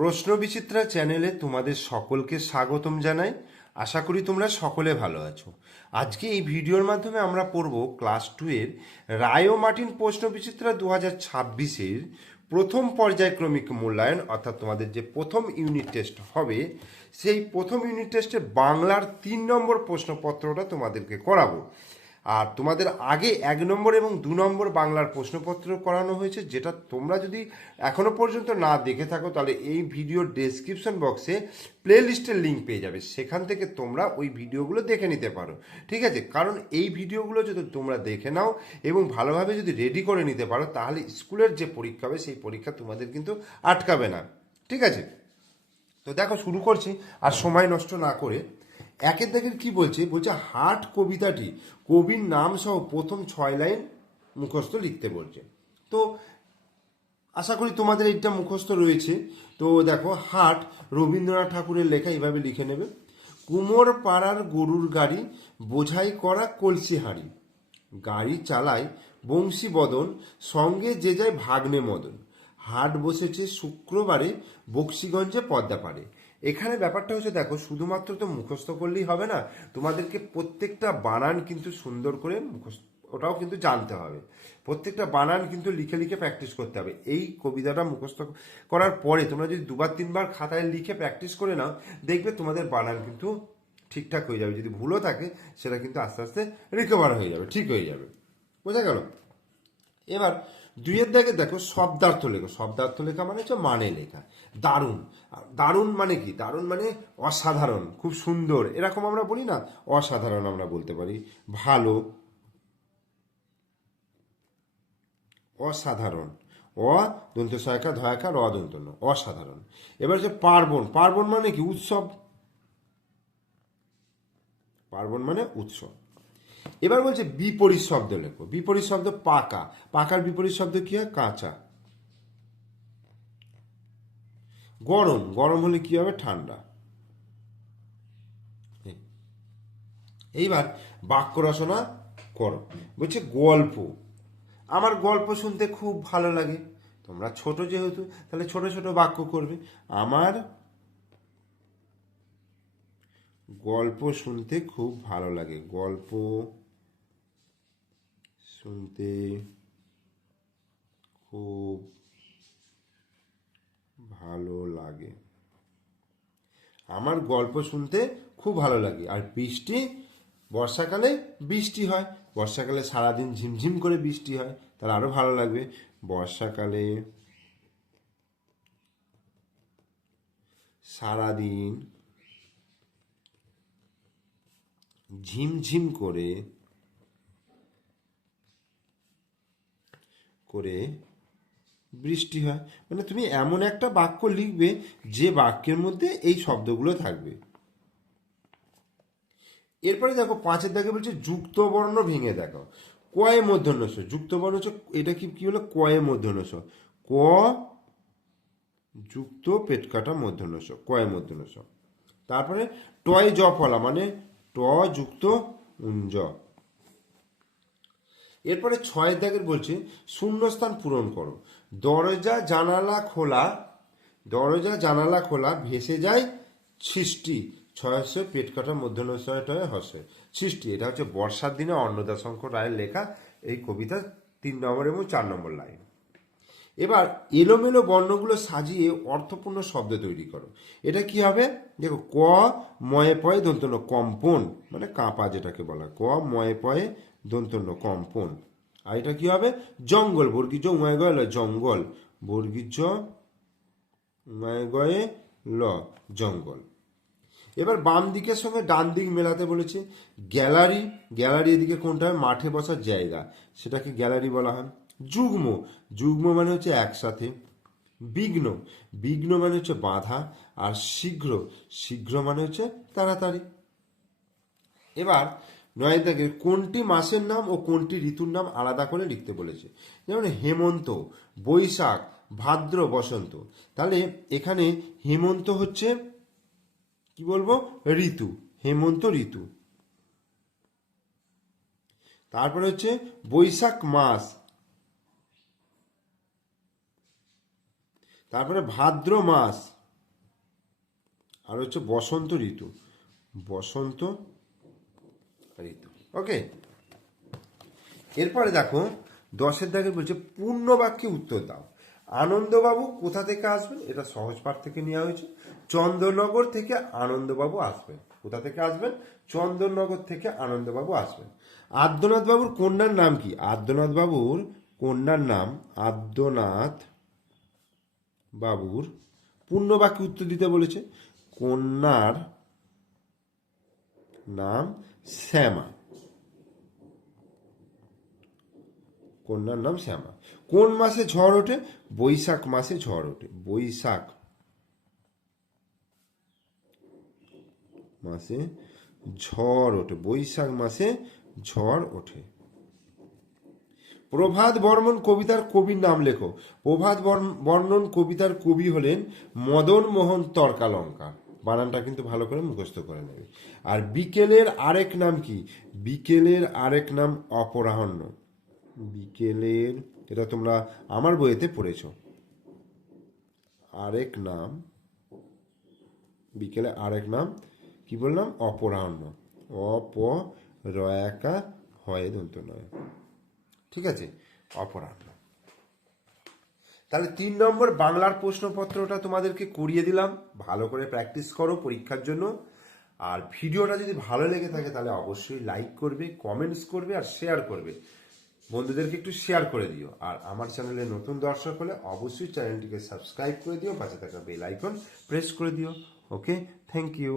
প্রশ্ন বিচিত্রা চ্যানেলে তোমাদের সকলকে স্বাগতম জানাই। আশা করি তোমরা সকলে ভালো আছো। আজকে এই ভিডিওর মাধ্যমে আমরা পড়ব ক্লাস 2 এর রায় ও মার্টিন প্রশ্ন বিচিত্রা 2026-এর প্রথম পর্যায়ক্রমিক মূল্যায়ন, অর্থাৎ তোমাদের যে প্রথম ইউনিট টেস্ট হবে সেই প্রথম ইউনিট টেস্টে বাংলার 3 নম্বর প্রশ্নপত্রটা তোমাদেরকে করাবো। আর তোমাদের আগে 1 নম্বর এবং 2 নম্বর বাংলার প্রশ্নপত্র করানো হয়েছে, যেটা তোমরা যদি এখনো পর্যন্ত না দেখে থাকো তাহলে এই ভিডিওর ডেসক্রিপশন বক্সে প্লে লিস্টের লিঙ্ক পেয়ে যাবে, সেখান থেকে তোমরা ওই ভিডিওগুলো দেখে নিতে পারো। ঠিক আছে, কারণ এই ভিডিওগুলো যদি তোমরা দেখে নাও এবং ভালোভাবে যদি রেডি করে নিতে পারো তাহলে স্কুলের যে পরীক্ষা হবে সেই পরীক্ষা তোমাদের কিন্তু আটকাবে না। ঠিক আছে, তো দেখো শুরু করছি আর সময় নষ্ট না করে। একের দাগের কি বলছে, হাট কবিতাটি কবির নাম সহ প্রথম 6 লাইন মুখস্থ লিখতে বলছে। তো আশা করি তোমাদের এটা মুখস্থ রয়েছে। তো দেখো, হাট রবীন্দ্রনাথ ঠাকুরের লেখা, এইভাবে লিখে নেবে। কুমোর পাড়ার গরুর গাড়ি, বোঝাই করা কলসি হাঁড়ি, গাড়ি চালায় বংশী বদন, সঙ্গে যে যায় ভাগ্নে মদন, হাট বসেছে শুক্রবারে বক্সিগঞ্জে পদ্মা পারে। এখানে ব্যাপারটা হচ্ছে, দেখো শুধুমাত্র তো মুখস্থ করলেই হবে না, তোমাদেরকে প্রত্যেকটা বানান কিন্তু সুন্দর করে মুখস্থ, ওটাও কিন্তু জানতে হবে। প্রত্যেকটা বানান কিন্তু লিখে লিখে প্র্যাকটিস করতে হবে। এই কবিতাটা মুখস্থ করার পরে তোমরা যদি 2-3 বার খাতায় লিখে প্র্যাকটিস করে নাও, দেখবে তোমাদের বানান কিন্তু ঠিকঠাক হয়ে যাবে। যদি ভুলও থাকে সেটা কিন্তু আস্তে আস্তে রিকভার হয়ে যাবে, ঠিক হয়ে যাবে। বোঝা গেল? এবার 2-এর দাগে দেখো, শব্দার্থ লেখো। শব্দার্থ লেখা মানে হচ্ছে মানে লেখা। দারুণ, দারুণ মানে কি? দারুণ মানে অসাধারণ, খুব সুন্দর, এরকম আমরা বলি না, অসাধারণ আমরা বলতে পারি। ভালো, অসাধারণ, অ দন্ত সহায়িকা ধয়াকা র দন্ত ন, অসাধারণ। এবার হচ্ছে পার্বণ। পার্বণ মানে কি? উৎসব। পার্বণ মানে উৎসব। এবার বলছে বিপরীত শব্দ লেখো। বিপরীত শব্দ পাকা। পাকার বিপরীত শব্দ কি হয়? কাঁচা। গরম। গরম হলে কি হবে? ঠান্ডা। এইবার বাক্য রচনা করো। বলছে গল্প। আমার গল্প শুনতে খুব ভালো লাগে। তোমরা ছোট যেহেতু, তাহলে ছোট ছোট বাক্য করবে। আমার গল্প শুনতে খুব ভালো লাগে। গল্প শুনতে খুব ভালো লাগে। আমার গল্প শুনতে খুব ভালো লাগে। আর বৃষ্টি, বর্ষাকালে বৃষ্টি হয়, বর্ষাকালে সারাদিন ঝিমঝিম করে বৃষ্টি হয়, তাহলে আরো ভালো লাগবে। বর্ষাকালে সারাদিন ঝিমঝিম করে করে বৃষ্টি হয়। মানে তুমি এমন একটা বাক্য লিখবে যে বাক্যের মধ্যে এই শব্দগুলো থাকবে। এরপরে দেখো 5-এর দাগে বলছে যুক্ত বর্ণ ভেঙে দেখো। কয়ে মূর্ধন্য ষ। যুক্ত বর্ণ হচ্ছে, এটা কি হলো? কয়ে মূর্ধন্য ষ। ক যুক্ত পেট কাটা মূর্ধন্য ষ, কয়ে মূর্ধন্য ষ। তারপরে টয় জ ফলা মানে ট যুক্ত উঞ্জ। এরপরে 6-এর দাগের বলছে শূন্যস্থান পূরণ করো। দরজা জানালা খোলা, দরজা জানালা খোলা, ভেসে যায় সৃষ্টি, 6 পেট কাটা মূর্ধন্য ষ টয় হসে সৃষ্টি। এটা হচ্ছে বর্ষার দিনে অন্নদাশঙ্কর রায়ের লেখা এই কবিতা 3 নম্বর এবং 4 নম্বর লাইন। এবার এলোমেলো বর্ণগুলো সাজিয়ে অর্থপূর্ণ শব্দ তৈরি করো। এটা কি হবে? দেখো, ক ময়ে পয়ে দন্তন্য কম্পন, মানে কাঁপা যেটাকে বলা। ক ময়ে পয়ে দন্তন্য কম্পন। আর এটা কি হবে? জঙ্গল। বর্গীজ উমায় গয়ে ল, জঙ্গল। বর্গীজ উমায় গয়ে ল, জঙ্গল। এবার বাম দিকের সঙ্গে ডান দিক মেলাতে বলেছে। গ্যালারি, গ্যালারি এদিকে কোনটা হয়? মাঠে বসার জায়গা, সেটাকে গ্যালারি বলা হয়। যুগ্ম, যুগ্ম মানে হচ্ছে একসাথে। বিঘ্ন, বিঘ্ন মানে হচ্ছে বাধা। আর শীঘ্র, শীঘ্র মানে হচ্ছে তাড়াতাড়ি। এবার 9 দাগে কোনটি মাসের নাম ও কোনটি ঋতুর নাম আলাদা করে লিখতে বলেছে। যেমন হেমন্ত, বৈশাখ, ভাদ্র, বসন্ত। তাহলে এখানে হেমন্ত হচ্ছে কি বলবো? ঋতু, হেমন্ত ঋতু। তারপরে হচ্ছে বৈশাখ মাস, তারপরে ভাদ্র মাস, আর হচ্ছে বসন্ত ঋতু, বসন্ত ঋতু। ওকে, এরপরে দেখো 10-এর দাগে বলছে পূর্ণ বাক্যে উত্তর দাও। আনন্দবাবু কোথা থেকে আসবেন? এটা সহজ পাঠ থেকে নেওয়া হয়েছে। চন্দননগর থেকে আনন্দবাবু আসবেন। কোথা থেকে আসবেন? চন্দননগর থেকে আনন্দবাবু আসবেন। আদ্যনাথ বাবুর কন্যার নাম কি? আদ্যনাথ বাবুর কন্যার নাম, আদ্যনাথ বাবুর পূর্ণ বাক্যে উত্তর দিতে বলেছে। কন্যার নাম শ্যামা। কন্যার নাম শ্যামা। কোন মাসে ঝড় ওঠে? বৈশাখ মাসে ঝড় ওঠে। বৈশাখ মাসে ঝড় ওঠে। বৈশাখ মাসে ঝড় ওঠে। প্রভাত বর্মন কবিতার কবির নাম লেখো। প্রভাত বর্মন কবিতার কবি হলেন মদন মোহন তর্কালঙ্কার। বানানটা কিন্তু ভালো করে মুখস্থ করে নেবে। আর বিকেলের আরেক নাম কি? বিকেলের আরেক নাম অপরাহ্ন। বিকেলের, এটা তোমরা আমার বইয়েতে পড়েছ। আরেক নাম, বিকেলে আরেক নাম কি বললাম? অপরাহ্ন। অপরয়কা হয় দন্ত নয়। ঠিক আছে, অপরাহ্ন। তাহলে 3 নম্বর বাংলার প্রশ্নপত্রটা তোমাদেরকে করিয়ে দিলাম। ভালো করে প্র্যাকটিস করো পরীক্ষার জন্য। আর ভিডিওটা যদি ভালো লেগে থাকে তাহলে অবশ্যই লাইক করবে, কমেন্টস করবে আর শেয়ার করবে। বন্ধুদেরকে একটু শেয়ার করে দিও। আর আমার চ্যানেলে নতুন দর্শক হলে অবশ্যই চ্যানেলটিকে সাবস্ক্রাইব করে দিও, পাশে থাকা বেল আইকন প্রেস করে দিও। ওকে, থ্যাংক ইউ।